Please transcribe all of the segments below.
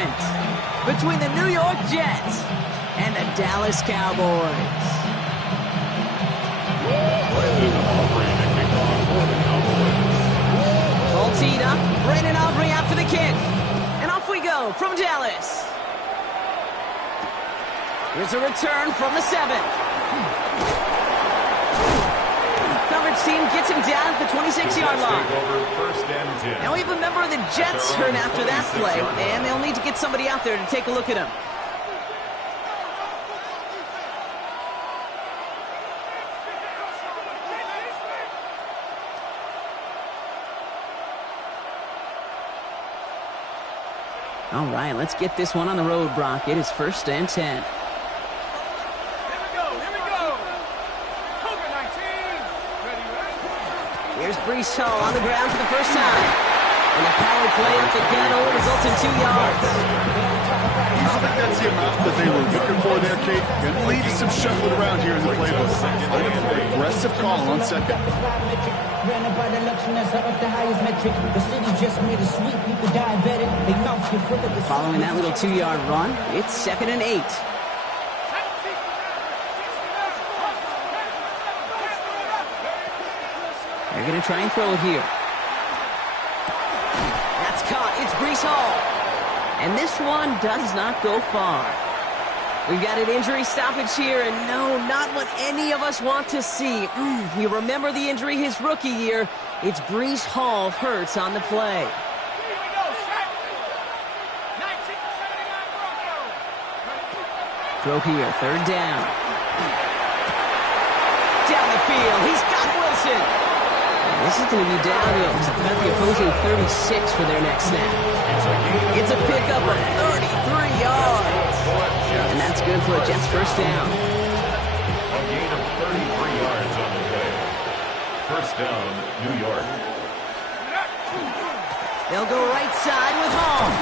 event between the New York Jets and the Dallas Cowboys. Ball teed up, Brandon Aubrey out for the kick. And off we go from Dallas. Here's a return from the 7. Coverage team gets him down at the 26-yard line. Now we have a member of the Jets hurt after that play, and they'll need to get somebody out there to take a look at him. All right, let's get this one on the road, Brock. It is 1st and 10. Here's Breece Hall on the ground for the first time. And the power play up the gut only results in 2 yards. I think that's the amount that they were looking for there, Kate. Going to lead to some shuffling around here in the playbook. Aggressive call on second. Following that little 2-yard run, it's 2nd and 8. They're going to try and throw it here. That's caught. It's Breece Hall. And this one does not go far. We've got an injury stoppage here, and no, not what any of us want to see. You remember the injury his rookie year. It's Breece Hall hurts on the play. Throw here, 3rd down. Down the field, he's got Wilson. This is going to be down to about the opposing 36 for their next snap. It's a pickup of 33 yards. And that's good for a Jets 1st down. A gain of 33 yards on the play. 1st down, New York. They'll go right side with Hall.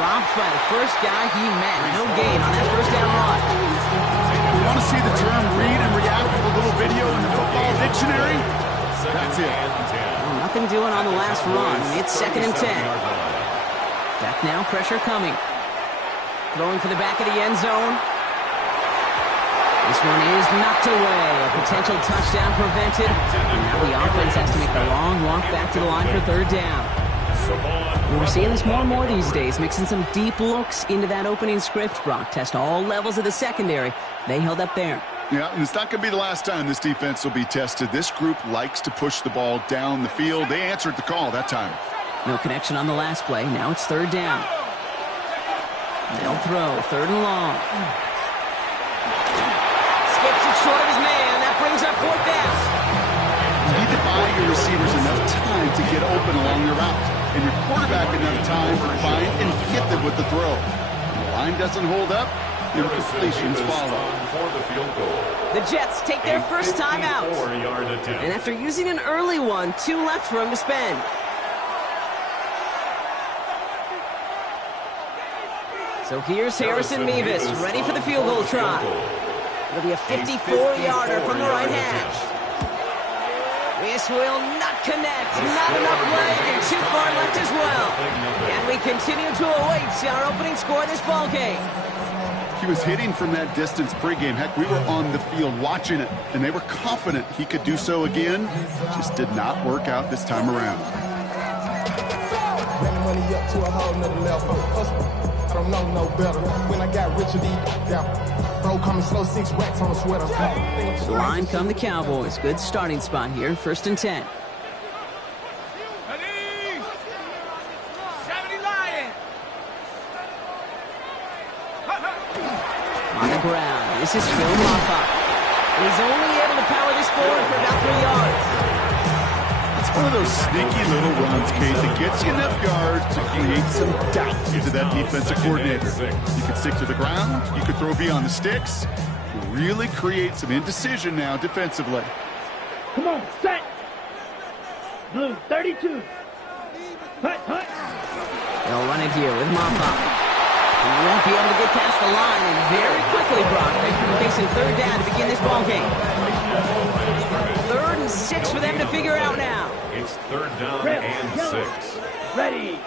Dropped by the first guy he met. No gain on that 1st down run. You want to see the term read and react with a little video in the football dictionary? That's it. Well, nothing doing on the last run. It's 2nd and 10. Back now, pressure coming. Throwing for the back of the end zone. This one is knocked away. A potential touchdown prevented. And now the offense has to make the long walk back to the line for 3rd down. And we're seeing this more and more these days, mixing some deep looks into that opening script. Brock test all levels of the secondary. They held up there. Yeah, and it's not going to be the last time this defense will be tested. This group likes to push the ball down the field. They answered the call that time. No connection on the last play. Now it's 3rd down. They'll throw. 3rd and long. Skips it short of his man. That brings up 4th down. You need to buy your receivers enough time to get open along your route, and your quarterback enough time to find and hit them with the throw. The line doesn't hold up, your completions follow. The Jets take their first time out. And after using an early one, 2 left for him to spend. So here's Harrison Mevis, ready for the field goal try. It'll be a 54-yarder from the right hash. This will not connect. Not enough leg and too far left as well. And we continue to await our opening score of this ball game. He was hitting from that distance pregame. Heck, we were on the field watching it, and they were confident he could do so again. Just did not work out this time around. I don't know no better. When I got Richard E. Bro, coming slow, 6 racks on a sweater. The line come the Cowboys. Good starting spot here. 1st and 10. On the ground, this is Phil Maffa. He's only able to power this forward for about 3 yards. It's one of those sneaky little runs, Kate, that gets you enough yards to create some doubt into that defensive coordinator. You could stick to the ground, you could throw beyond the sticks, really create some indecision now defensively. Come on, set! Blue, 32. Hut, hut. They'll run it here with Maffa. He won't be able to get past the line, and very quickly, Brock, they're facing 3rd down to begin this ball game. 3rd and 6 for them to figure out now. It's 3rd down and 6. Ready.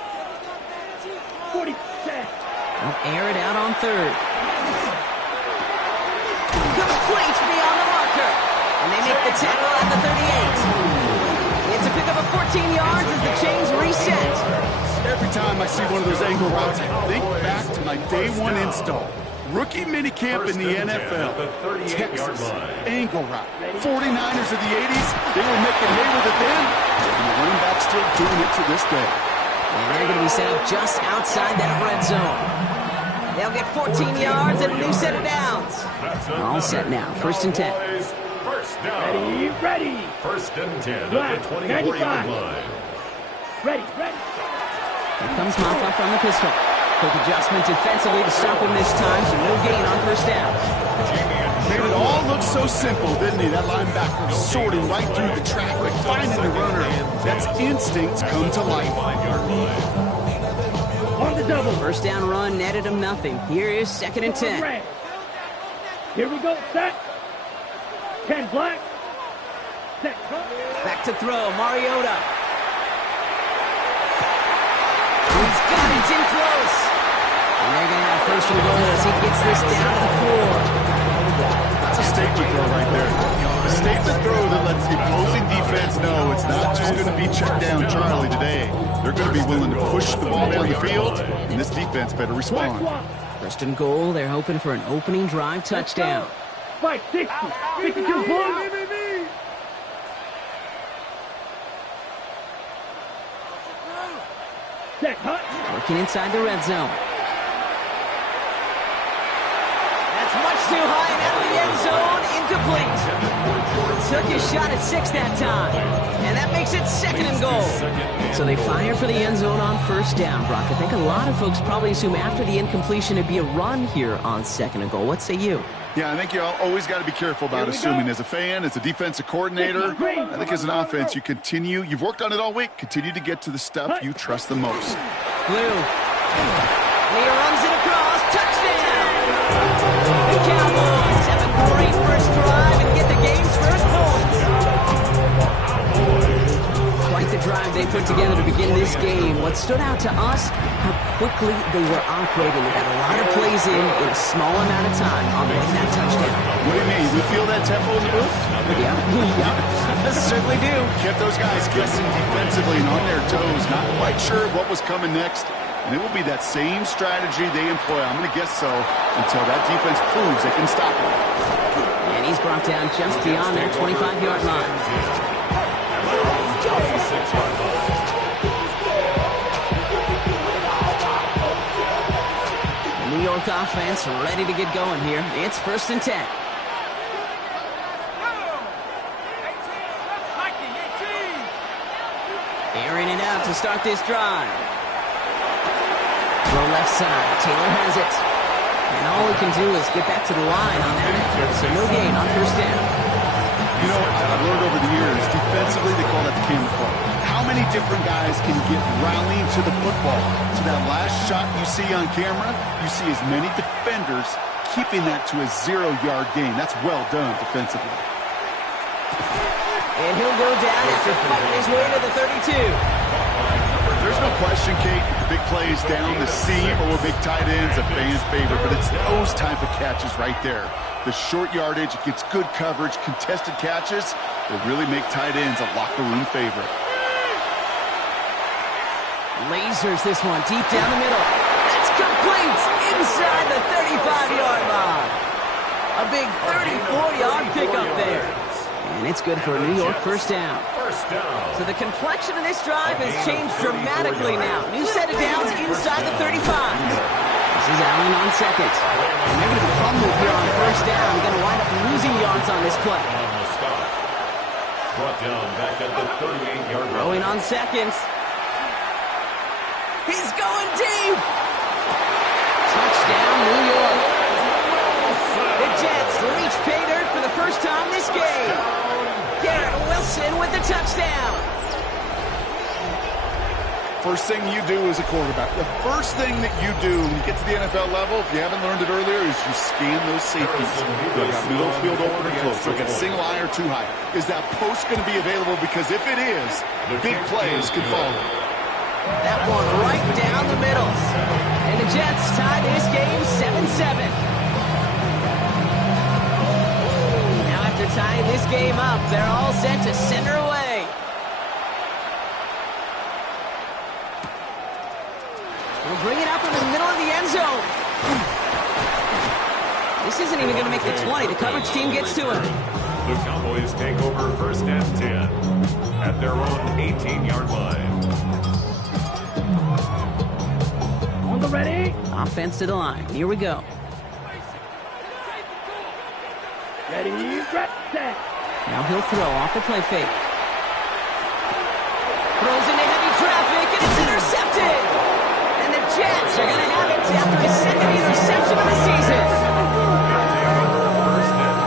40 set. They'll air it out on third. Complete beyond the marker. And they make the tackle at the 38. It's a pickup of 14 yards as the chains reset. Every time I see one of those angle routes, I think back to my day one install. Rookie minicamp in the NFL. Texas angle route. 49ers of the 80s, they were making hay with it then. And the running back's still doing it to this day. And they're going to be set up just outside that red zone. They'll get 14 yards and a new set of downs. All set now. 1st and 10. First down. Ready. 1st and 10 Black, at the 24-yard 95. line. Ready. Here comes Maffa from the pistol. Quick adjustment defensively to stop him this time, so no gain on 1st down. Made it all look so simple, didn't he? That linebacker sorting right through the traffic, finding the runner. That's instincts come to life. On the double. 1st down run netted him nothing. Here is 2nd and 10. Here we go. Set. 10 black. Set. Back to throw. Mariota. He's got it. It's in close. And they're going to have 1st and goal as he gets this down to the 4. That's a statement throw right there. A statement throw that lets the opposing defense know it's not just going to be check down Charlie today. They're going to be willing to push the ball down the field, and this defense better respond. 1st and goal. They're hoping for an opening drive touchdown. Fight 60. 52 blue. Set. Hut. Working inside the red zone. That's much too high and out of the end zone. Incomplete. Took his shot at 6 that time. And that makes it 2nd and goal. So they fire for the end zone on 1st down, Brock. I think a lot of folks probably assume after the incompletion it'd be a run here on 2nd and goal. What say you? Yeah, I think you always got to be careful about assuming. As a fan, as a defensive coordinator, I think as an offense, you've worked on it all week, continue to get to the stuff you trust the most. Blue. And he runs it across. Touchdown! The Cowboys have a great first drive and get the game's first points. Quite the drive they put together to begin this game. What stood out to us, how quickly they were operating. They got a lot of plays in a small amount of time on the way to that touchdown. What do you mean? We feel that tempo in the booth? Yeah, certainly do. Kept those guys guessing defensively and on their toes, not quite sure what was coming next. And it will be that same strategy they employ, I'm going to guess so, until that defense proves they can stop him. And he's brought down just beyond their 25-yard line. The New York offense ready to get going here. It's 1st and 10. Airing it out to start this drive. Throw left side. Taylor has it. And all he can do is get back to the line on that effort. So no gain on 1st down. You know, I've learned over the years, defensively, they call that the camera ball. How many different guys can get rallying to the football? So that last shot you see on camera, you see as many defenders keeping that to a 0-yard gain. That's well done defensively. And he'll go down after fighting his way to the 32. There's no question, Kate, the big plays down the seam or big tight ends, a fan's favorite, but it's those type of catches right there. The short yardage, it gets good coverage, contested catches, they really make tight ends a locker room favorite. Lasers this one deep down the middle. That's complete inside the 35-yard line. A big 34-yard pickup there. And it's good for a New York 1st down. So the complexion of this drive has changed dramatically now. New set of downs inside the 35. This is Allen on 2nd. And they're going to be fumbled here on 1st down. Going to wind up losing yards on this play. Brought down back at the 38-yard line. Throwing on 2nd. He's going deep. Touchdown, New York. The Jets reach pay dirt for the first time this game. Garrett Wilson with the touchdown. First thing you do as a quarterback, the first thing that you do when you get to the NFL level, if you haven't learned it earlier, is you scan those safeties. Do I got middle field open or close? Do I got single eye or too high? Is that post going to be available? Because if it is, big plays can follow. That one right down the middle. And the Jets tied in game up. They're all set to send her away. We'll bring it out from the middle of the end zone. This isn't even going to make the 20. The coverage team gets to him. The Cowboys take over first and 10 at their own 18-yard line. On the ready. Offense to the line. Here we go. Ready, set. Now he'll throw off the play fake. Throws into heavy traffic, and it's intercepted. And the Jets are going to have it after his second interception of the season. First and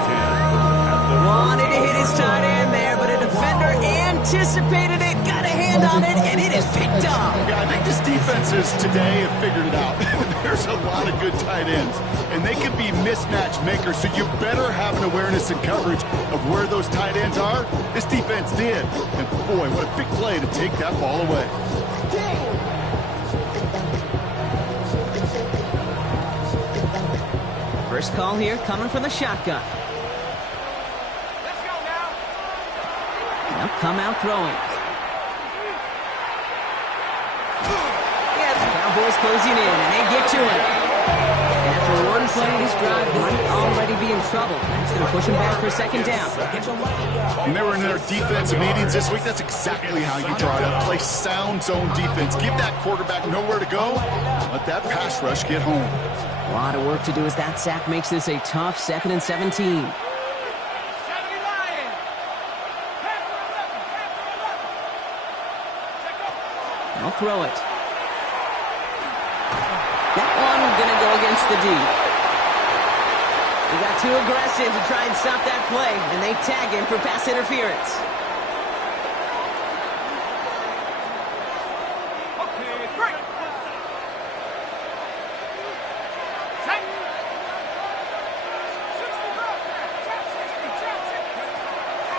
10 Wanted to hit his tight end there, but a defender anticipated it, got a hand on it, and it is picked up. Yeah, I think this defenses today have figured it out. There's a lot of good tight ends, and they can be mismatch makers, so you better have an awareness and coverage of where those tight ends are. This defense did, and boy, what a big play to take that ball away. First call here coming from the shotgun. Now come out throwing. Yeah, the Cowboys closing in, and they get to him. And after one play, this drive might already be in trouble. That's going to push him back for a second down. When they were in their defensive meetings this week, that's exactly how you draw it up. Play sound zone defense. Give that quarterback nowhere to go. Let that pass rush get home. A lot of work to do as that sack makes this a tough 2nd and 17. I'll throw it. That one going to go against the D. He got too aggressive to try and stop that play, and they tag him for pass interference.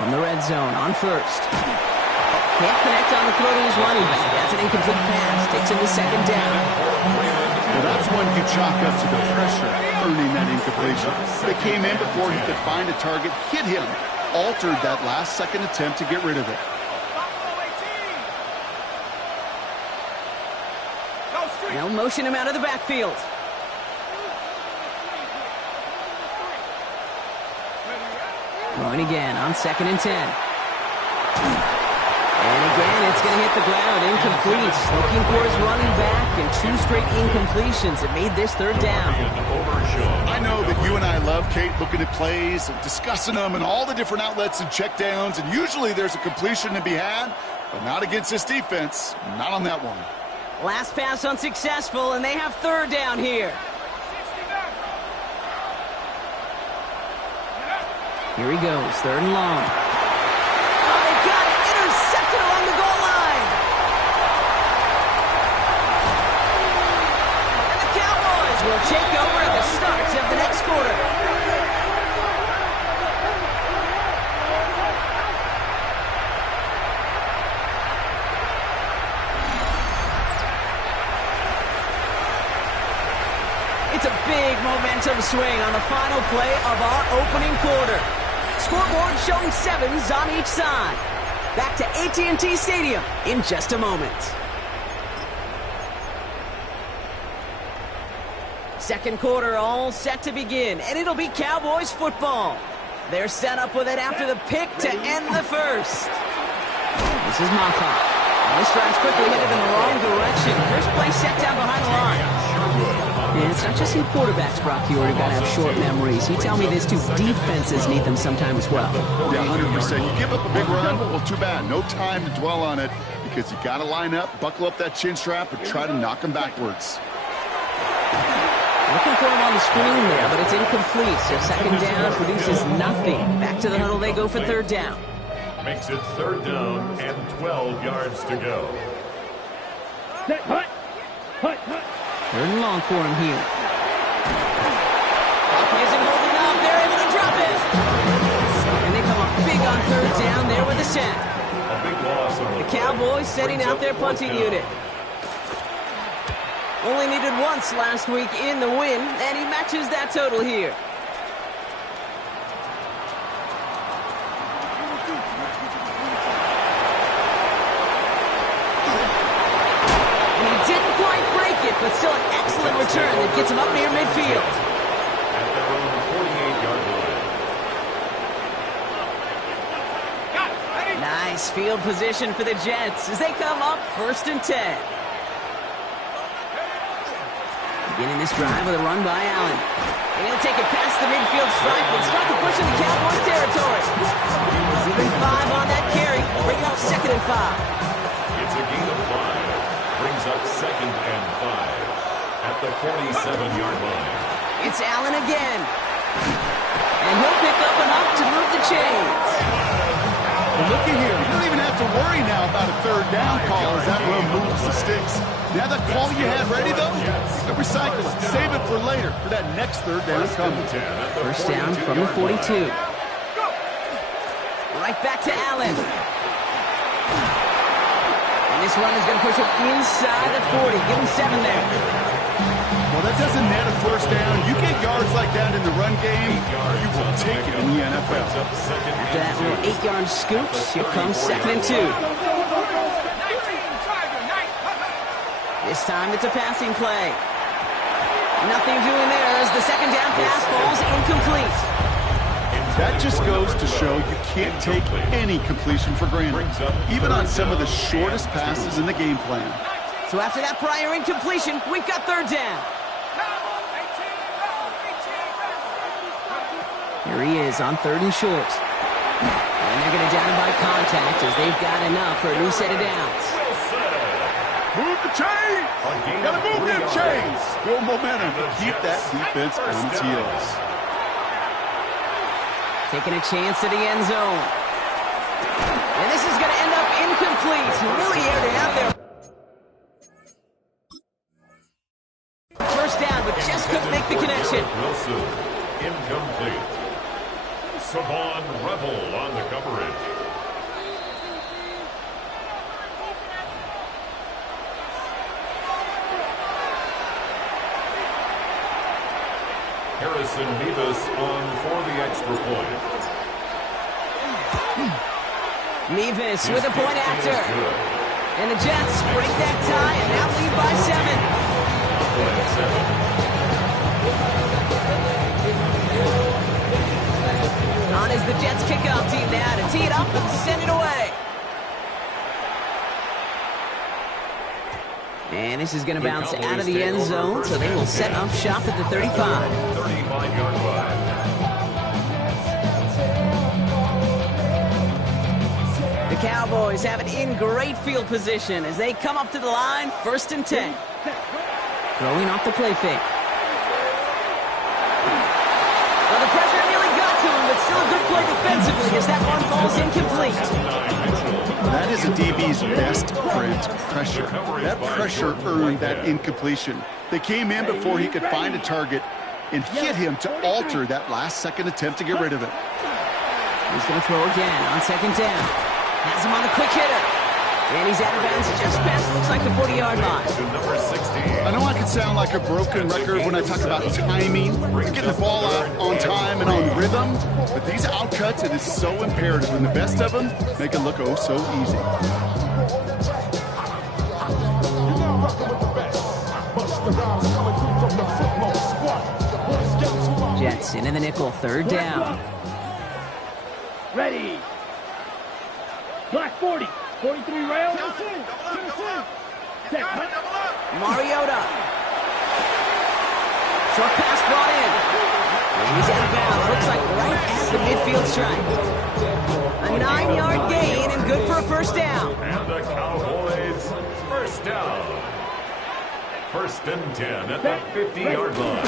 From the red zone on first. Can't connect on the throw to his running back. That's an incomplete pass. Takes him to second down. Well, that's one you chalk up to the pressure, earning that incompletion. They came in before he could find a target, hit him, altered that last-second attempt to get rid of it. They'll motion him out of the backfield. Throwing again on 2nd and 10. And again, it's going to hit the ground. Incomplete. Looking for his running back, and 2 straight incompletions. It made this 3rd down. I know that you and I love, Kate, looking at plays and discussing them and all the different outlets and checkdowns, and usually there's a completion to be had, but not against this defense. Not on that one. Last pass unsuccessful, and they have 3rd down here. Here he goes, 3rd and long. Oh, they got it! Intercepted along the goal line! And the Cowboys will take over at the start of the next quarter. It's a big momentum swing on the final play of our opening quarter. Scoreboard showing 7s on each side. Back to AT&T Stadium in just a moment. Second quarter all set to begin, and it'll be Cowboys football. They're set up with it after the pick to end the first. This is Mafah. This drive's quickly headed in the wrong direction. First play set down behind the line. And it's not just you quarterbacks, Brock. You already got to have short memories. You tell me this too. Defenses need them sometime as well. Yeah, 100%. You give up a big run, well, too bad. No time to dwell on it because you got to line up, buckle up that chin strap, and try to knock them backwards. Looking for him on the screen there, but it's incomplete. So 2nd down produces nothing. Back to the huddle they go for 3rd down. Makes it 3rd down and 12 yards to go. Set, hut. 3rd and long for him here. Clock isn't holding up. They're able to drop it. And they come up big on 3rd down there with a sack. A big loss on The Cowboys setting out their punting unit. Only needed once last week in the win, and he matches that total here. return that gets him up near midfield. At their own 48-yard line. Nice field position for the Jets as they come up 1st and 10. Beginning this drive with a run by Allen. And he'll take it past the midfield stripe and start to push into Cowboys territory. He's even 5 on that carry, bringing up 2nd and 5. It's a gain of 5. Brings up 2nd and 5 at the 47-yard line. It's Allen again. And he'll pick up enough to move the chains. Well, looky here. You don't even have to worry now about a 3rd down call as that run moves the sticks. Now that call you had ready, though, you can recycle it. Save it for later for that next 3rd down coming. 1st down from the 42. Right back to Allen. And this run is going to push him inside the 40. Give him 7 there. Well, that doesn't net a 1st down. You get yards like that in the run game, you will take it in the NFL. After that little 8-yard scoop, here comes 2nd and 2. This time it's a passing play. Nothing doing there as the 2nd down pass falls incomplete. That just goes to show you can't take any completion for granted, even on some of the shortest passes in the game plan. So after that prior incompletion, we've got 3rd down. Here he is on 3rd and short. And they're going to down him by contact as they've got enough for a new set of downs. Move the chains! Gotta move them chains! Build momentum to keep that defense on its heels. Taking a chance to the end zone. And this is going to end up incomplete. Really aired it out there. 1st down, but just couldn't make the connection. Wilson, incomplete. Savon Rebel on the coverage. Harrison Mevis on for the extra point. Mevis with a point after. And the Jets break that tie and now lead by 7. On is the Jets kickoff team now to tee it up and send it away. And this is going to bounce out of the end zone, so they will set up shop at the 35. 35-yard line. The Cowboys have it in great field position as they come up to the line, 1st and 10. Throwing off the play fake. Well, the pressure nearly got to him, but still a good play defensively as that one falls incomplete. That is a DB's best friend, pressure. That pressure earned that incompletion. They came in before he could find a target and hit him to alter that last-second attempt to get rid of it. He's going to throw again on 2nd down. Has him on the quick hitter. And he's out of bounds just past, looks like the 40-yard line. To number 16. I know I can sound like a broken record when I talk about timing, getting the ball out on time and on rhythm, but these outcuts, it is so imperative, and the best of them make it look oh so easy. Jets into the nickel, 3rd down. Ready. Black 40. 43 rail. Set. Mariota. Short pass brought in. And he's out of bounds. Looks like right at the midfield stripe. A 9-yard gain and good for a 1st down. And the Cowboys 1st down. 1st and 10 at the 50-yard line.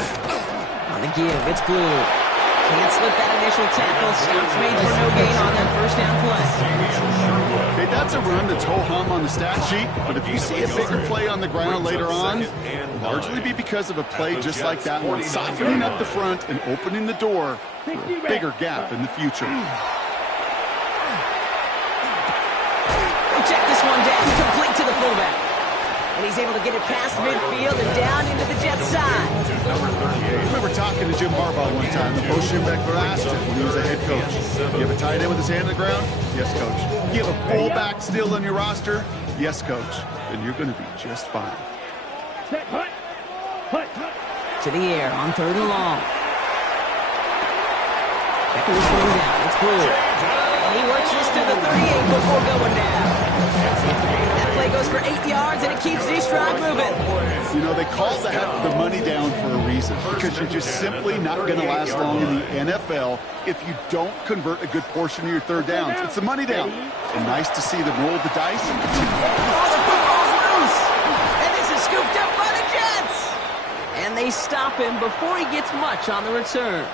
On the give, it's Blue. Can't slip that initial tackle. Stops made for no gain on that 1st down play. Okay, that's a run that's ho-hum on the stat sheet, but if you see a bigger play on the ground later on, it'll largely be because of a play just like that one, softening up the front and opening the door for a bigger gap in the future. Check this one down, complete to the fullback. And he's able to get it past midfield and down into the Jets side. I remember talking to Jim Harbaugh one time, and Bo Schembechler asked him when he was a head coach, you have a tight end with his hand on the ground? Yes, coach. You have a fullback still on your roster? Yes, coach. Then you're going to be just fine. Set. Hut. Hut. to the air on 3rd and long. Checking this one down. It's Brewer. And he works this to the 38 before going down. That play goes for 8 yards, and it keeps the stride moving. You know, they call that the money down for a reason, because you're just simply not going to last long in the NFL if you don't convert a good portion of your 3rd downs. It's the money down. And nice to see them roll the dice and continue. Oh, the football's loose! And this is scooped up by the Jets! And they stop him before he gets much on the return.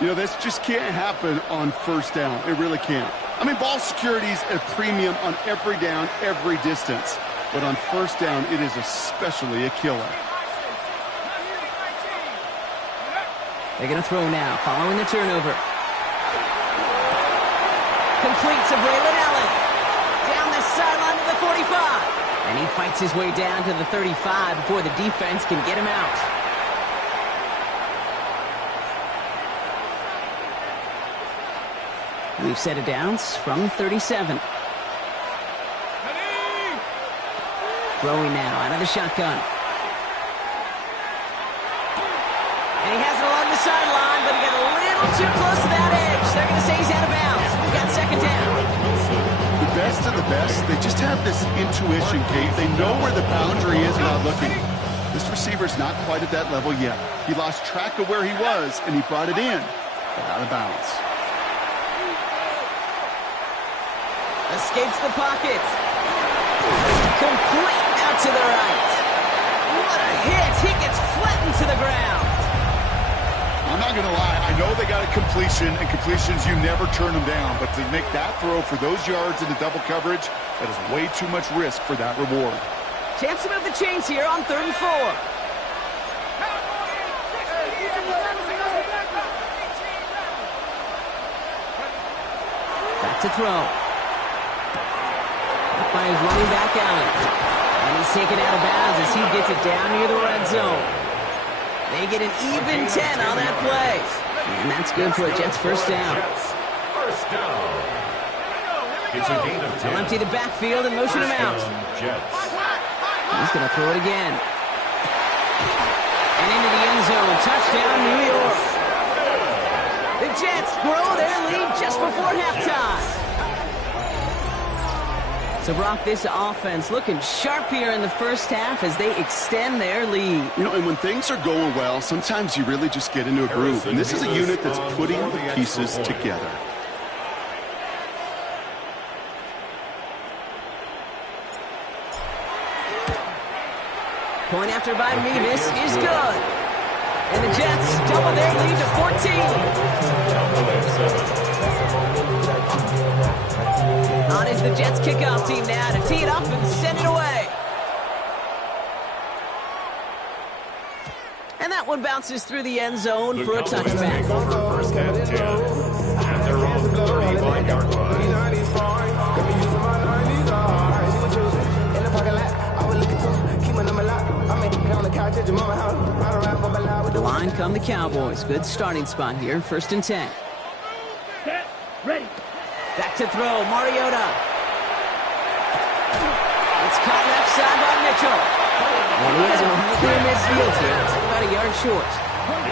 You know, this just can't happen on 1st down. It really can't. I mean, ball security's a premium on every down, every distance. But on 1st down, it is especially a killer. They're going to throw now, following the turnover. Complete to Braylon Allen. Down the sideline to the 45. And he fights his way down to the 35 before the defense can get him out. We've set it downs from 37. Throwing now out of the shotgun. And he has it along the sideline, but he got a little too close to that edge. They're going to say he's out of bounds. We got 2nd down. The best of the best, they just have this intuition, Kate. They know where the boundary is without looking. This receiver's not quite at that level yet. He lost track of where he was, and he brought it in, but out of bounds. Escapes the pocket. Complete out to the right. What a hit. He gets flattened to the ground. I'm not going to lie. I know they got a completion, and completions, you never turn them down. But to make that throw for those yards into double coverage, that is way too much risk for that reward. Chance to move the chains here on 3rd and 4. Back to throw. By his running back Allen. And he's taken out of bounds as he gets it down near the red zone. They get an even 10 on that play. And that's good for a Jets 1st down. First down. It's a gain of 10. They'll empty the backfield and motion him out. He's going to throw it again. And into the end zone. Touchdown, New York. The Jets grow their lead just before halftime. So, Brock, this offense looking sharp here in the 1st half as they extend their lead. You know, and when things are going well, sometimes you really just get into a groove. And this is a unit that's putting the pieces together. Point after by Mevis is good. And the Jets double their lead to 14. On is the Jets kickoff team now to tee it up and send it away. And that one bounces through the end zone for a touchback. 1st and 10. At their own 35-yard line. The line come the Cowboys. Good starting spot here. 1st and 10. Set. Ready. Back to throw, Mariota. It's caught left side by Mitchell. And he has a clear midfield here. It's about a yard short.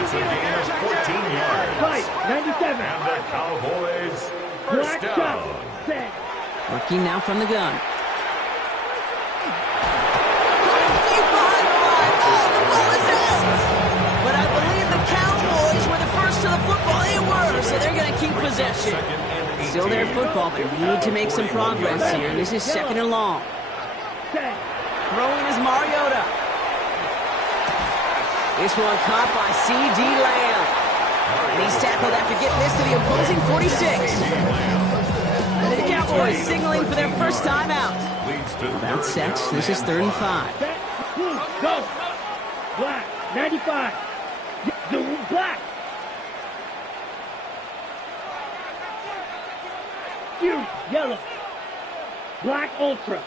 It's a gain of 14 yards. Right. 97. And the Cowboys, 1st Black down. shot. Set. Working now from the gun. But I believe the Cowboys were the first to the football. They were, so they're going to keep possession. Still their football, but need to make some progress here. This is 2nd and long. Set. Throwing is Mariota. This one caught by C.D. Lamb. And he's tackled after getting this to the opposing 46. The Cowboys signaling for their 1st time out. About set. This is 3rd and 5. Set. Go. Black. 95. The black. Fury. Yellow. Black Ultra.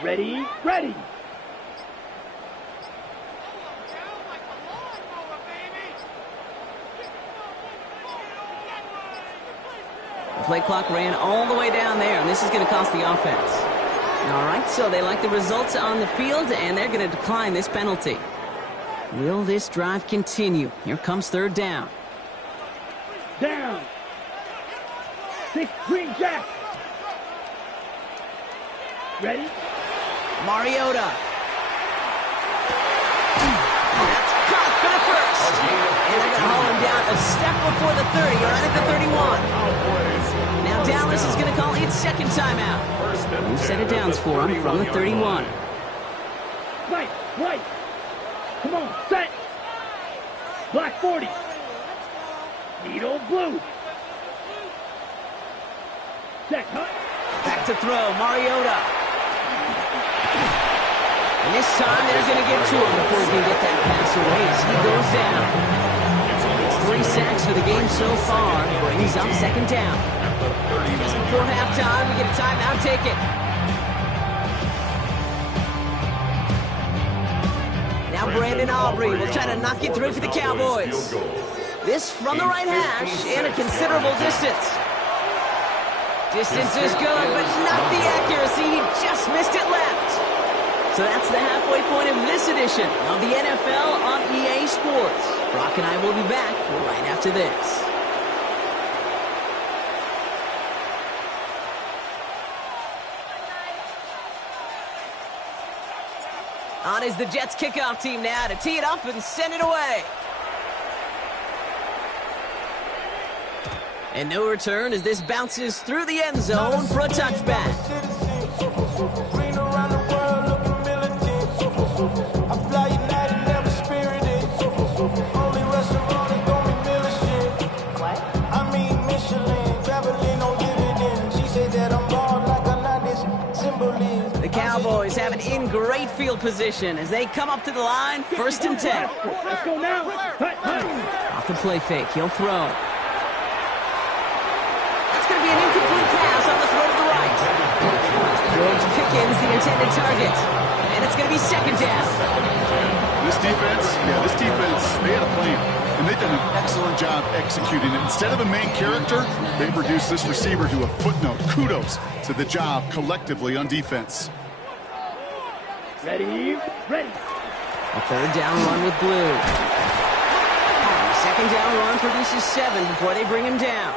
Ready? Ready. play clock ran all the way down there, and this is going to cost the offense. All right, so they like the results on the field, and they're going to decline this penalty. Will this drive continue? Here comes third down. Down. 6, green jack. Ready? Mariota. That's caught for the first. And they're going to haul him down a step before the 30, or right at the 31. Now Dallas is going to call its second timeout. New set of downs for him from the 31. Right. Come on, set. Black 40. Needle blue. Check, huh? Back to throw, Mariota. And this time they're going to get to him before he can get that pass away as he goes down. It's 3 sacks for the game so far. Brings up second down. Just before halftime, we get a timeout. Take it. Now Brandon Aubrey will try to knock it through for the Cowboys. This from the right hash and a considerable distance. Distance is good, but not the accuracy. He just missed it left. So that's the halfway point of this edition of the NFL on EA Sports. Brock and I will be back right after this. On is the Jets kickoff team now to tee it up and send it away. And no return as this bounces through the end zone for a touchback. The Cowboys have it in great field position as they come up to the line, 1st and 10. Let's go now. Off the play fake, he'll throw. That's going to be an incomplete pass on the throw to the right. George Pickens, the intended target. And it's going to be second down. This defense, they had a plan. And they've done an excellent job executing it. Instead of a main character, they produced this receiver to a footnote. Kudos to the job collectively on defense. Ready? A third down run with Blue. The second down run produces 7 before they bring him down.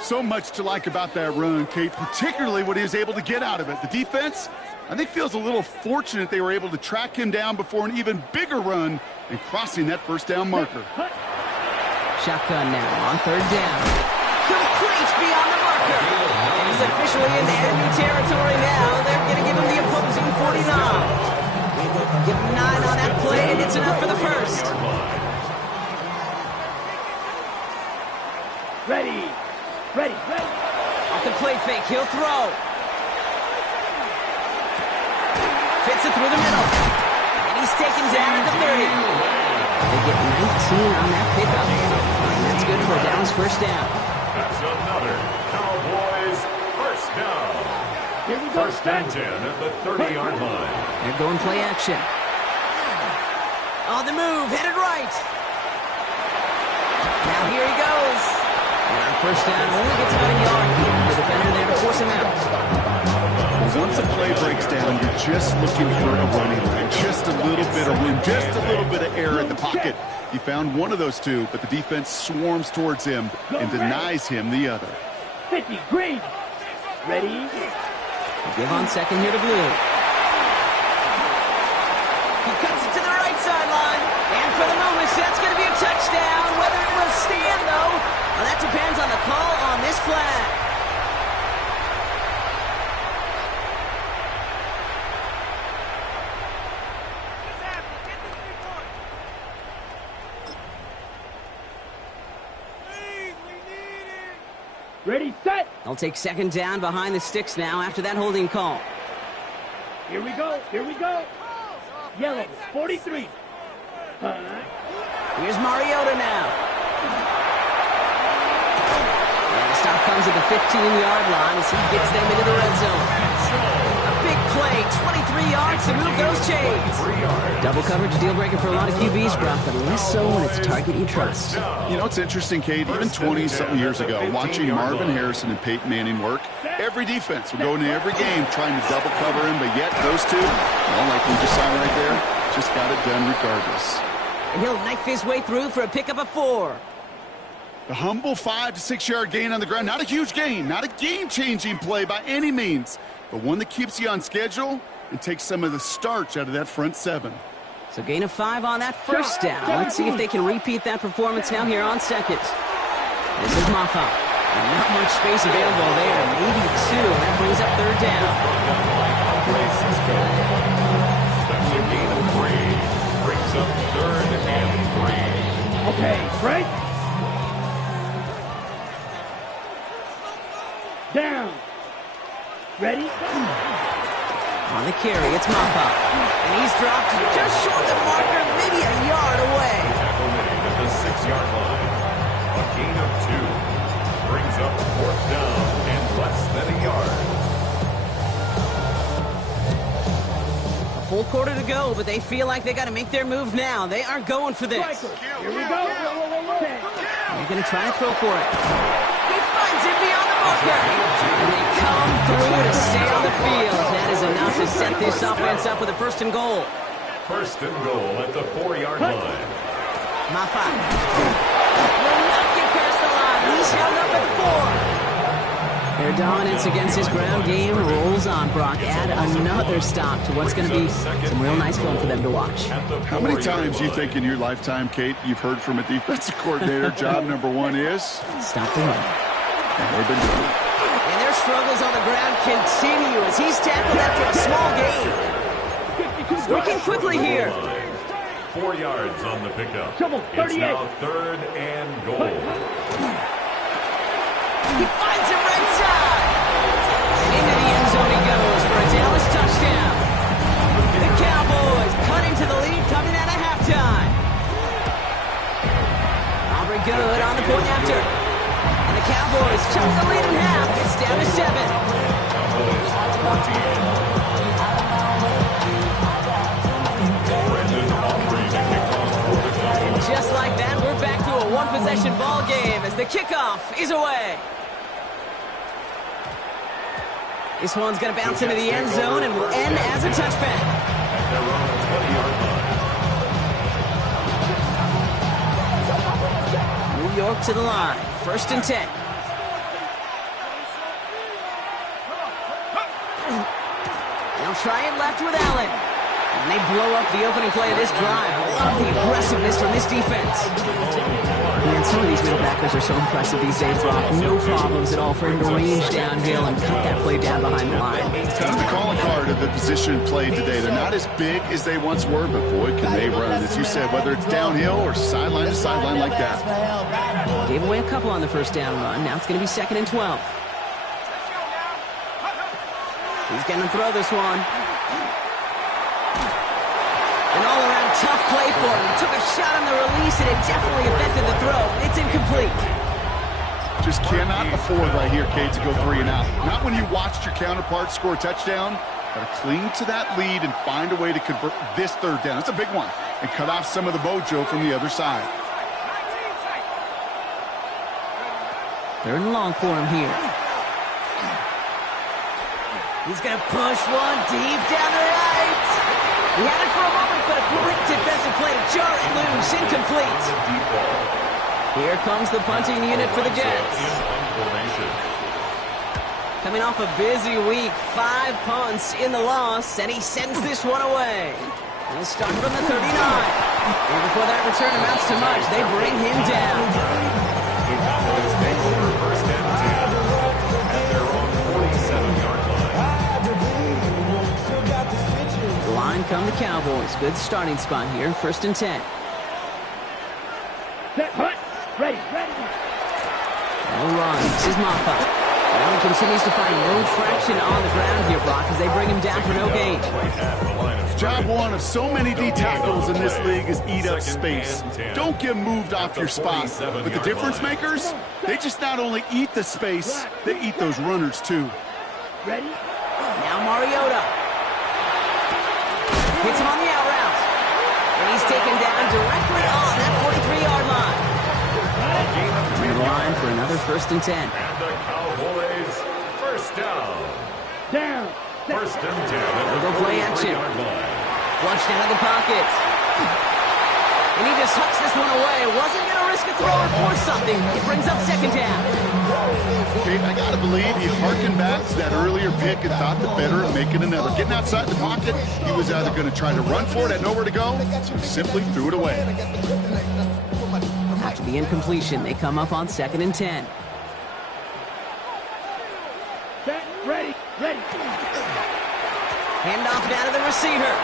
So much to like about that run, Kate, particularly what he was able to get out of it. The defense, I think, feels a little fortunate they were able to track him down before an even bigger run and crossing that first down marker. Shotgun now on third down. Complete beyond the marker. And he's officially in enemy territory now. They're going to give him the opposing 49. Give him 9 on that play, and it's enough for the first. Ready. Off the play fake, he'll throw. Fits it through the middle. And he's taken down at the 30. They get 19 on that pickup. And that's good for Downs' first down. That's another Cowboys first down. Here we go. 1st and 10 at the 30-yard line. They're going play action. On the move, headed right. Now here he goes. And on first down, only gets about a yard here. The defender there to force him out. Once a play breaks down, you're just looking for a running line. Just a little bit of room, just a little bit of air in the pocket. He found one of those two, but the defense swarms towards him and denies him the other. 50, green. Ready? Give on second here to Blue. He cuts it to the right sideline. And for the moment, that's going to be a touchdown. Whether it will stand, though, well, that depends on the call on this flag. Ready, set. They'll take second down behind the sticks now after that holding call. Here we go. Yellow, 43. Here's Mariota now. And the stop comes at the 15-yard line as he gets them into the red zone. A big play. 23 yards to move those chains. Double coverage deal breaker for a lot of QBs, Brock, but less so when it's a target you trust. You know, it's interesting, Kate, even 20-something years ago, watching Marvin Harrison and Peyton Manning work, every defense would go into every game trying to double cover him, but yet those two, well, like we just saw right there, just got it done regardless. And he'll knife his way through for a pickup of 4. The humble 5 to 6 yard gain on the ground. Not a huge gain, not a game-changing play by any means, but one that keeps you on schedule and takes some of the starch out of that front 7. So gain of 5 on that first down. Let's see if they can repeat that performance now here on second. This is Maffa. And not much space available there. Maybe 2. That brings up third down. That's a gain of 3. Brings up third and 3. Okay, break. Down. Ready? On the carry, it's Maffa. And he's dropped just short of the marker, maybe a yard away. Tackle made at the 6-yard line. A gain of 2. Brings up fourth down and less than a yard. A full quarter to go, but they feel like they got to make their move now. They are going for this. Here we go. They're going to try to throw for it. He finds it beyond the marker. And they come through to stay on the field. That is enough to set this offense up with a first and goal. First and goal at the 4-yard line. Maffa will not get past the line. He's held up at 4. Their dominance against this ground game rolls on, Brock. Add another stop to what's going to be some real nice film for them to watch. How many times do you think in your lifetime, Kate, you've heard from a defensive coordinator, job number 1 is? Stop the run. And they've been doing it. And their struggles on the ground continue as he's tackled after a small gain. Working quickly here. 4 yards on the pickup. Trouble, It's 38. now third and goal. He finds it right side. And into the end zone he goes for a Dallas touchdown. The Cowboys cut into the lead coming out of halftime. Aubrey good on the point after. And the Cowboys chop the lead in half. It's down to 7. Cowboys 14. Brandon Aubrey to kick off for the Cowboys. And just like that, we're back to a one-possession ball game as the kickoff is away. This one's going to bounce into the end zone and will end as a touchback. At their own 20-yard line. New York to the line. First and 10. They'll try it left with Allen. And they blow up the opening play of this drive. Love the aggressiveness from this defense. Man, some of these middle backers are so impressive these days, Brock. No problems at all for him to range downhill and cut that play down behind the line. Kind of the calling card of the position played today. They're not as big as they once were, but boy, can they run. As you said, whether it's downhill or sideline to sideline like that. Gave away a couple on the first down run. Now it's going to be 2nd and 12. He's going to throw this one. An all-around tough play for him. He took a shot on the release, and it definitely affected the throw. It's incomplete. Just cannot afford right here, Kate, to go 3 and out. Not when you watched your counterpart score a touchdown. Got to cling to that lead and find a way to convert this third down. It's a big one. And cut off some of the mojo from the other side. 3rd and long for him here. He's going to push one deep down the right. He had it for a moment, but a great defensive play to jar it loose. Incomplete. Here comes the punting unit for the Jets. Coming off a busy week, 5 punts in the loss, and he sends this one away. He'll start from the 39. And before that return amounts to much, they bring him down. The Cowboys take over first and 10 at their own 47-yard line. The line come the Cowboys. Good starting spot here, 1st and 10. Set, hut, ready. No run. This is Maffa. Well, he continues to find no traction on the ground here, Brock, as they bring him down for no gain. Job 1 of so many D tackles in this league is eat up space. Don't get moved off your spot. But the difference makers, they just not only eat the space, they eat those runners too. Ready? Now Mariota. hits him on the out route. And he's taken down directly on that 43-yard line. Coming to the line for another 1st and 10. And the Cowboys, first down. Down. First and 10. They'll go play action. Flushed out of the pocket. And he just hucks this one away. Wasn't going to risk a throw or force something. It brings up 2nd down. Kate, I got to believe he harkened back to that earlier pick and thought the better of making another. Getting outside the pocket, he was either going to try to run for it, had nowhere to go, so he simply threw it away. After the incompletion, they come up on 2nd and 10. Set. Ready. Ready. Hand off down to the receiver.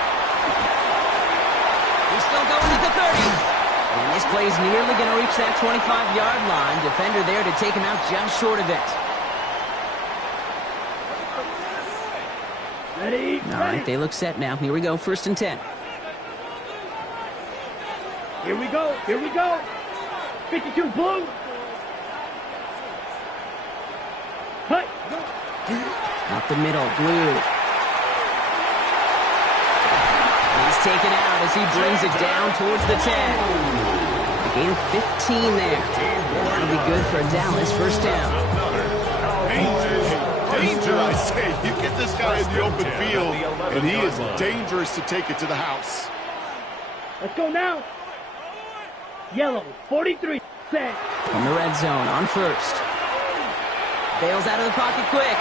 He's still going at the 30. And this play's nearly going to reach that 25-yard line. Defender there to take him out just short of it. Ready. All right, they look set now. Here we go, 1st and 10. Here we go. Here we go. 52 blue. Cut. Up the middle, blue. He's taken out as he brings it down towards the 10. A gain of 15 there. And that'll be good for a Dallas 1st down. Danger, I say. You get this guy in the open field, and he is dangerous to take it to the house. Let's go now. Yellow. 43. Set. From the red zone on 1st. Bails out of the pocket quick.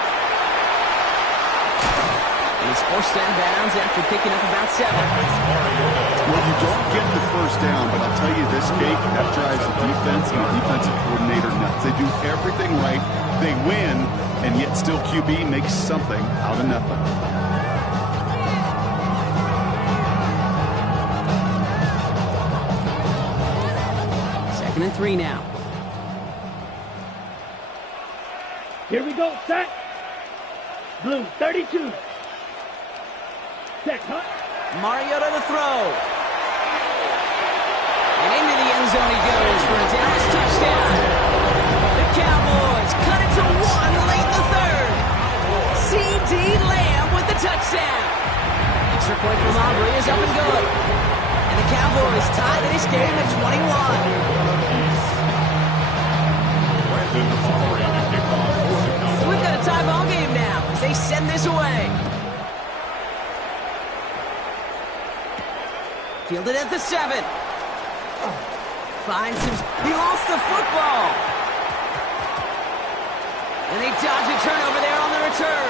And he's forced out of bounds after picking up about 7. Well, you don't get the 1st down, but I'll tell you this, Kate, that drives the defense and the defensive coordinator nuts. They do everything right. They win, and yet still QB makes something out of nothing. Second and 3 now. Here we go. Set. Blue. 32. Set. Cut. Mariota to throw. And into the end zone he goes for a Dallas touchdown. The Cowboys cut it to 1 late in the 3rd. C.D. Lamb with the touchdown. Extra point from Aubrey is up and good. And the Cowboys tie this game at 21. So we've got a tie ball game now as they send this away. Fielded at the 7. Finds him. He lost the football. And they dodge a turnover there on the return.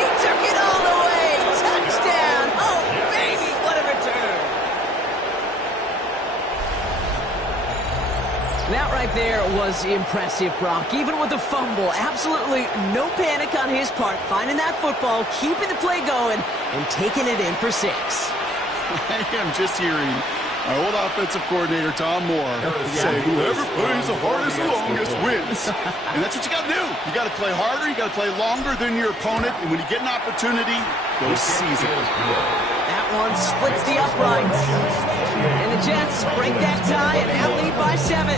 He took it all the way. Touchdown. Oh, baby, what a return. That right there was impressive, Brock. Even with the fumble, absolutely no panic on his part. Finding that football, keeping the play going, and taking it in for 6. I am just hearing my old offensive coordinator, Tom Moore, say, whoever plays the hardest longest wins. And that's what you got to do. You got to play harder. You got to play longer than your opponent. And when you get an opportunity, go seize it. That one splits the uprights. And the Jets break that tie and now lead by 7.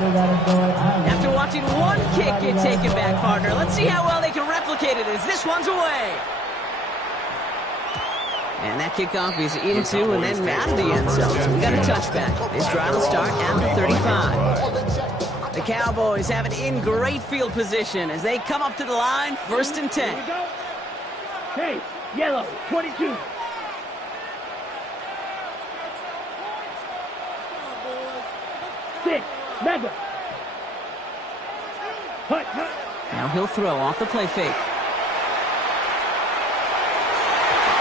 After watching one kick get taken back, partner, let's see how well they can replicate it as this one's away. And that kickoff is into and then out of the end zone. So we got a touchback. This drive will start at the 35. The Cowboys have it in great field position as they come up to the line, 1st and 10. Here we go. Hey, yellow. 22. Six. Mega. Hut. Now he'll throw off the play fake.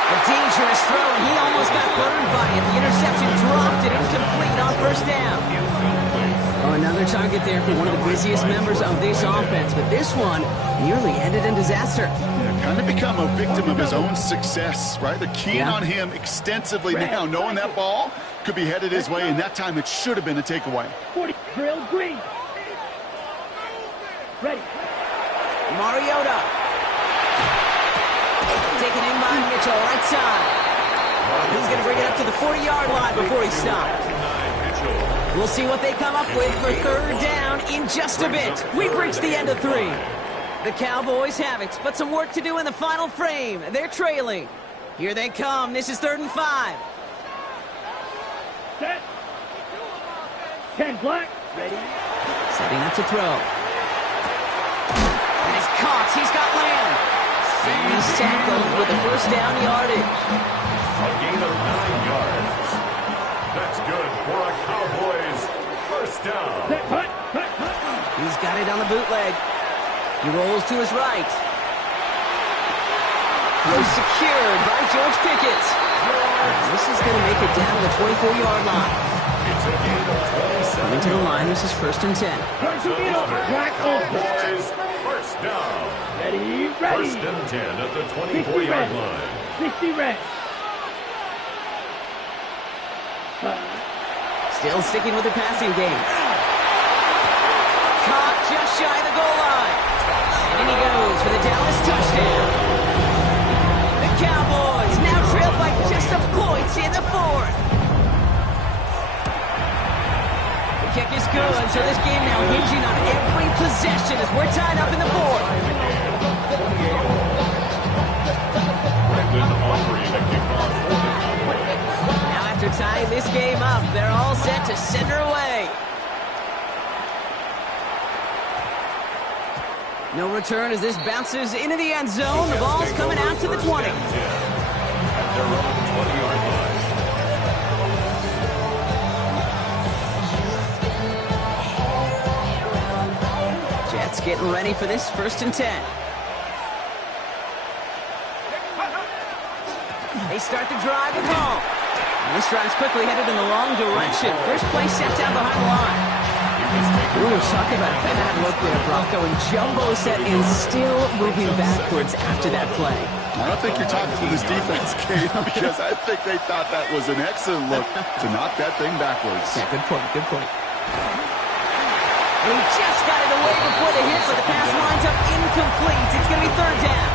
A dangerous throw, and he almost got burned by it. The interception dropped it incomplete on 1st down. Oh, another target there for one of the busiest members of this offense, but this one nearly ended in disaster. Yeah, kind of become a victim of his own success, right? They're keying on him extensively now, knowing that ball could be headed his way, and that time it should have been a takeaway. 40. Drill green. Ready. Mariota. Taken in by Mitchell, right side. He's going to bring it up to the 40-yard line before he stopped. We'll see what they come up with for third down in just a bit. We've reached the end of 3. The Cowboys have it, but some work to do in the final frame. They're trailing. Here they come. This is 3rd and 5. Set. 10 black. Ready. Setting up to throw. And he's caught. He's got Lamb. And he's tackled with the first down yardage. A gain of 9 yards. That's good for a Cowboys first down. Set. Hut. He's got it on the bootleg. He rolls to his right. Throw secured by George Pickett. This is going to make it down to the 24-yard line. It's a gain of 27. Coming to the line, this is 1st and 10. Cowboys first down. Ready. First and 10 at the 24-yard line. 60 red. Still sticking with the passing game. Caught just shy of the goal line. And in he goes for the Dallas touchdown. The Cowboys now trail by just a point in the 4th. The kick is good, so this game now hinging on every possession as we're tied up in the 4th. Brendan Aubrey, the kickoff for the Cowboys. Now after tying this game up, they're all set to send her away. No return as this bounces into the end zone. The ball's coming out to the 20. At their own 20-yard line. Jets getting ready for this 1st and 10. They start the drive with Hall. And this drive's quickly headed in the wrong direction. First play set down behind the line. Ooh, talk about a bad look there, Bronco. And jumbo set and still moving backwards after that play. I don't think you're talking to this defense, Kate, because I think they thought that was an excellent look to knock that thing backwards. Yeah, good point, good point. And he just got it away before the hit, but the pass winds up incomplete. It's going to be 3rd down.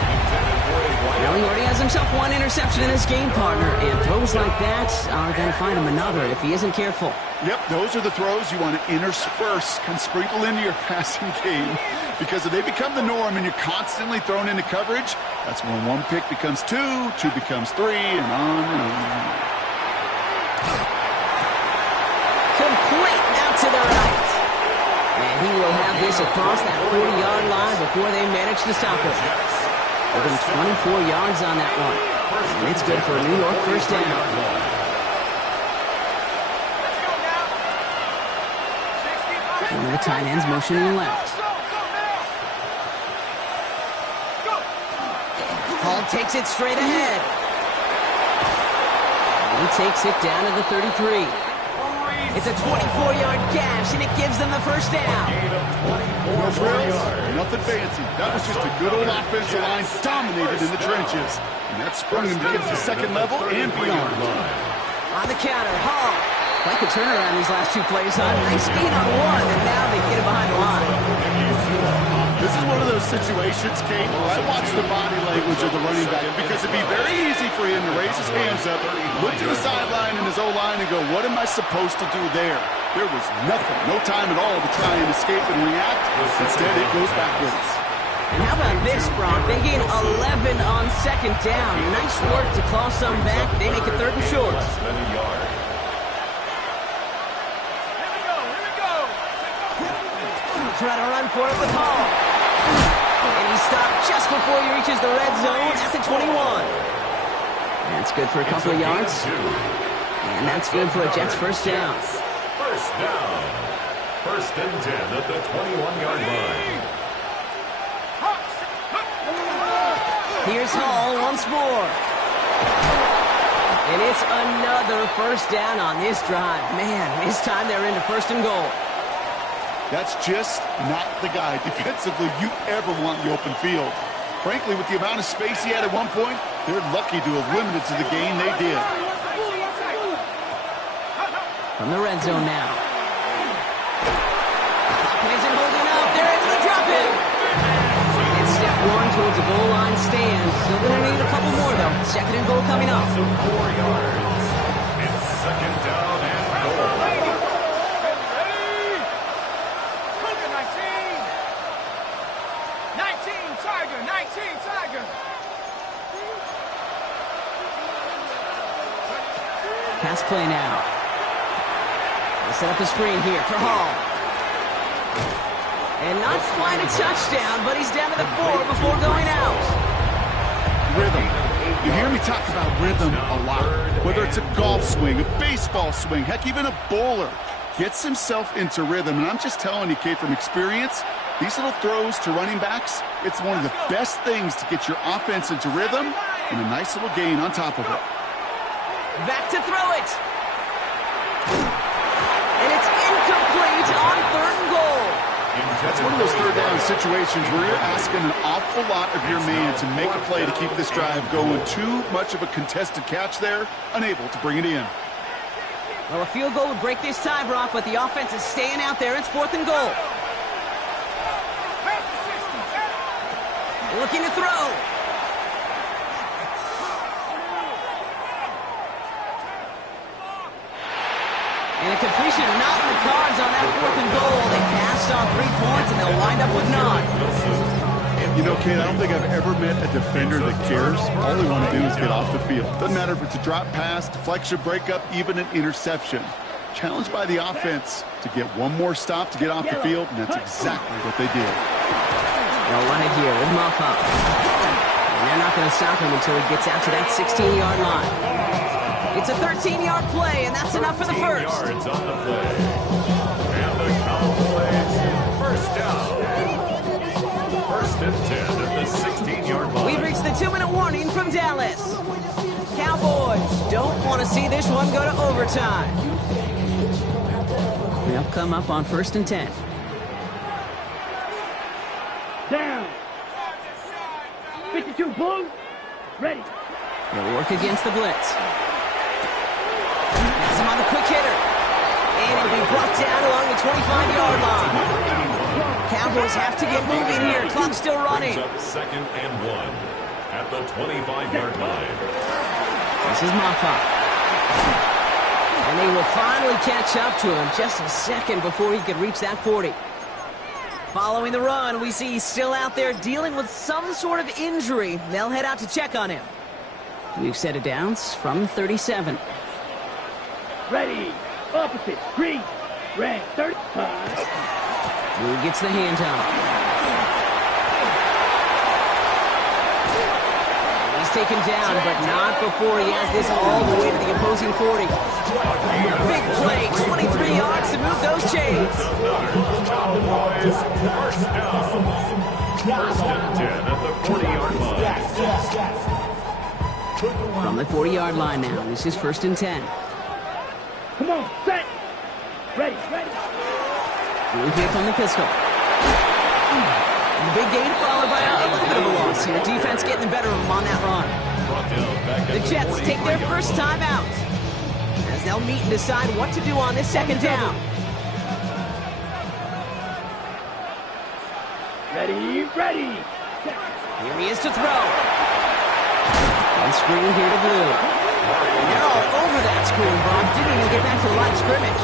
Well, he already has himself 1 interception in his game, partner, and throws like that are going to find him another if he isn't careful. Yep, those are the throws you want to intersperse and sprinkle into your passing game, because if they become the norm and you're constantly thrown into coverage, that's when 1 pick becomes 2, 2 becomes 3, and on and on. Complete out to the right. And he will have this across that 40-yard line before they manage to stop him. Give him 24 yards on that one. And it's good for a New York first down. One of the tight ends motioning left. Hall takes it straight ahead. He takes it down to the 33. It's a 24-yard gash, and it gives them the first down. No frills, nothing fancy. That was just a good old offensive line dominated in the trenches. And that sprung him to get to the second level and beyond. On the counter, Hall. Like a turnaround these last 2 plays, huh? Nice gain on 1, and now they get it behind the line. This is one of those situations, Kate, where I watch the body language of the running back, because it'd be very easy for him to raise his hands up, look to the sideline and his O-line and go, what am I supposed to do there? There was nothing, no time at all to try and escape and react. Instead, it goes backwards. And how about this, Brock? They gain 11 on 2nd down. Nice work to claw some back. They make it 3rd and short. Try to run for it with Hall. And he stopped just before he reaches the red zone at the 21. That's good for a couple of yards. And that's good for a Jets first down. First down. 1st and 10 at the 21-yard line. Here's Hall once more. And it's another first down on this drive. Man, this time they're into 1st and goal. That's just not the guy defensively you ever want in the open field. Frankly, with the amount of space he had at one point, they're lucky to have limited to the gain they did. From the red zone now. Hopkins isn't holding up. They're able to drop him. And it's step 1 towards the goal line stand. Still going to need a couple more, though. 2nd and goal coming up. 4 yards. It's 2nd down and goal. Pass play now. They'll set up a screen here for Hall. And not quite a touchdown, but he's down to the 4 before going out. Rhythm. You hear me talk about rhythm a lot. Whether it's a golf swing, a baseball swing, heck, even a bowler. Gets himself into rhythm. And I'm just telling you, Kate, from experience, these little throws to running backs, it's one of the best things to get your offense into rhythm and a nice little gain on top of it. Back to throw it. And it's incomplete on 3rd and goal. That's one of those third down situations where you're asking an awful lot of your man to make a play to keep this drive going. Too much of a contested catch there, unable to bring it in. Well, a field goal would break this tie, Brock, but the offense is staying out there. It's 4th and goal. Looking to throw. And a completion not in the cards on that 4th and goal. They passed on 3 points, and they'll wind up with none. You know, Kate, I don't think I've ever met a defender that cares. All they want to do is get off the field. Doesn't matter if it's a drop pass, deflection, breakup, even an interception. Challenged by the offense to get one more stop to get off the field, and that's exactly what they did. They'll run it here with Moffa. And they're not going to stop him until he gets out to that 16-yard line. It's a 13-yard play, and that's enough for the first. Yards on the play. And the Cowboys first down. 1st and 10 at the 16-yard line. We've reached the 2-minute warning from Dallas. Cowboys don't want to see this one go to overtime. They'll come up on 1st and 10. Down. 52 Blue. Ready. They'll work against the blitz. Pass him on the quick hitter. And he'll be brought down along the 25-yard line. Cowboys have to get moving here. Clock's still running. Up 2nd and 1 at the 25-yard line. This is Moffa. And they will finally catch up to him just a second before he could reach that 40. Following the run, we see he's still out there dealing with some sort of injury. They'll head out to check on him. We've set it down from 37. Ready. Opposite. Green. Red. 35. Blue gets the handoff. He's taken down, but not before he has this all the way to the opposing 40. Big play, 23 yards to move those chains. Cowboys first down. 1st and 10 at the 40-yard line. From the 40-yard line now, this is 1st and 10. Come on. Set. Ready. Ready. Blue here from the pistol. And the big gain followed by a little bit of a loss here. Defense getting the better of them on that run. The Jets take their first time out as they'll meet and decide what to do on this 2nd down. Ready. Ready. Here he is to throw. And screen here to Blue. And they're all over that screen, Bob. Didn't even get back to the line of scrimmage.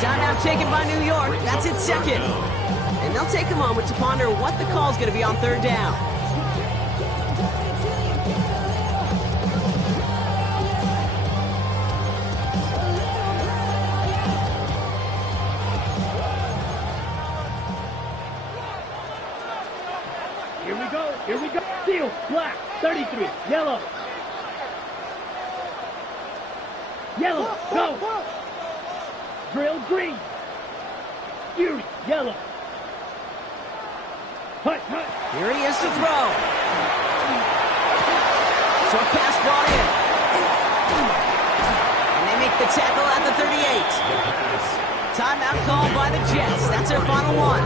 Timeout taken by New York. That's its 2nd. And they'll take a moment to ponder what the call's going to be on 3rd down. Here we go. Here we go. Steel. Black. 33. Yellow. Yellow. Go. Drill. Green. Fury. Yellow. Hut. Hut. Here he is to throw. Short pass brought in. And they make the tackle at the 38. Timeout called by the Jets. That's their final one.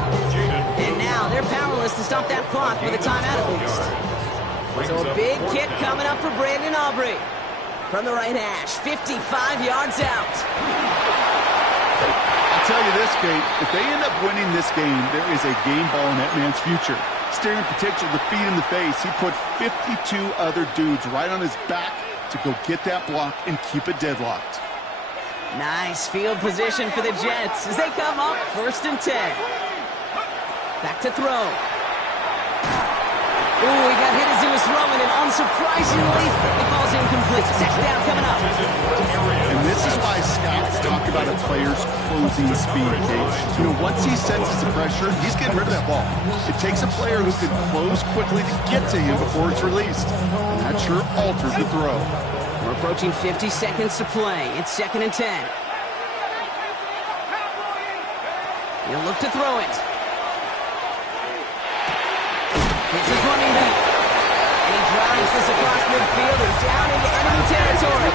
And now they're powerless to stop that clock with a timeout at least. So a big kick coming up for Brandon Aubrey. From the right hash, 55 yards out. I'll tell you this, Kate, if they end up winning this game, there is a game ball in that man's future. Staring potential defeat in the face, he put 52 other dudes right on his back to go get that block and keep it deadlocked. Nice field position for the Jets as they come up 1st and 10. Back to throw. Ooh, he got hit as he was throwing, and unsurprisingly, it falls incomplete. Second down coming up. And this is why scouts talk about a player's closing speed, Kate. You know, once he senses the pressure, he's getting rid of that ball. It takes a player who can close quickly to get to him before it's released. And that sure alters the throw. We're approaching 50 seconds to play. It's 2nd and 10. He'll look to throw it. Hits his running back. And he drives this across midfield and down into enemy territory.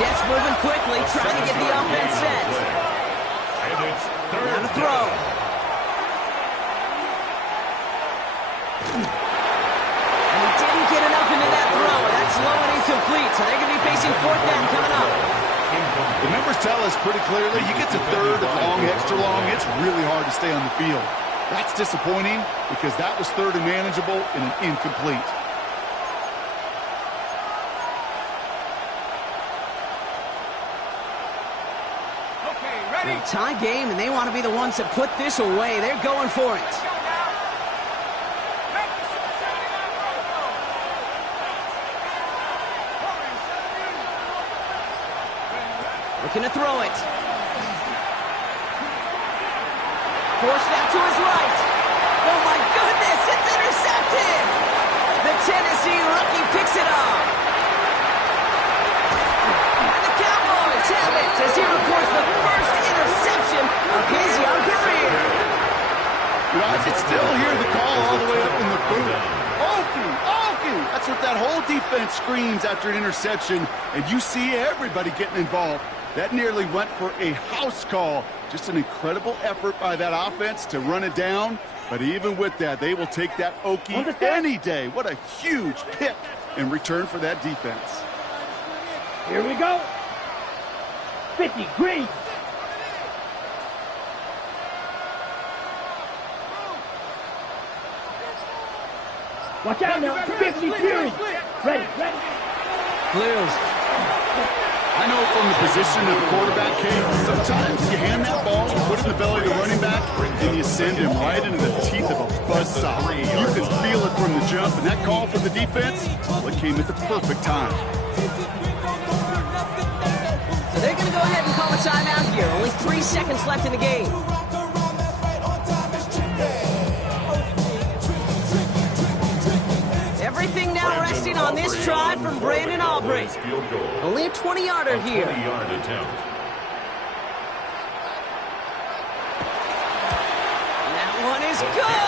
Jets moving quickly, trying to get the offense set. Now to throw. And he didn't get enough into that throw. That's low and incomplete, so they're going to be facing 4th down coming up. The numbers tell us pretty clearly, you get to 3rd and long, extra long, it's really hard to stay on the field. That's disappointing because that was 3rd and manageable and an incomplete. A tie game, and they want to be the ones that put this away. They're going for it. Looking to throw it. Forced out to his right. Oh my goodness, it's intercepted! The Tennessee rookie picks it up. And the Cowboys have it as he records the first interception of his young career. You know, I can still hear the call all the way up in the booth. Okie, Okie! That's what that whole defense screams after an interception, and you see everybody getting involved. That nearly went for a house call. Just an incredible effort by that offense to run it down. But even with that, they will take that Okie any day. What a huge pick in return for that defense. Here we go. 50, green. Watch out now. 50, green. Ready. Clears. I know from the position of the quarterback, Kate, sometimes you hand that ball, you put it in the belly of the running back, and you send him right into the teeth of a buzzsaw. You can feel it from the jump, and that call for the defense, well, it came at the perfect time. So they're going to go ahead and call a timeout here. Only 3 seconds left in the game. Everything now resting on this try from Brandon Aubrey. Only a 20-yarder here. That one is good.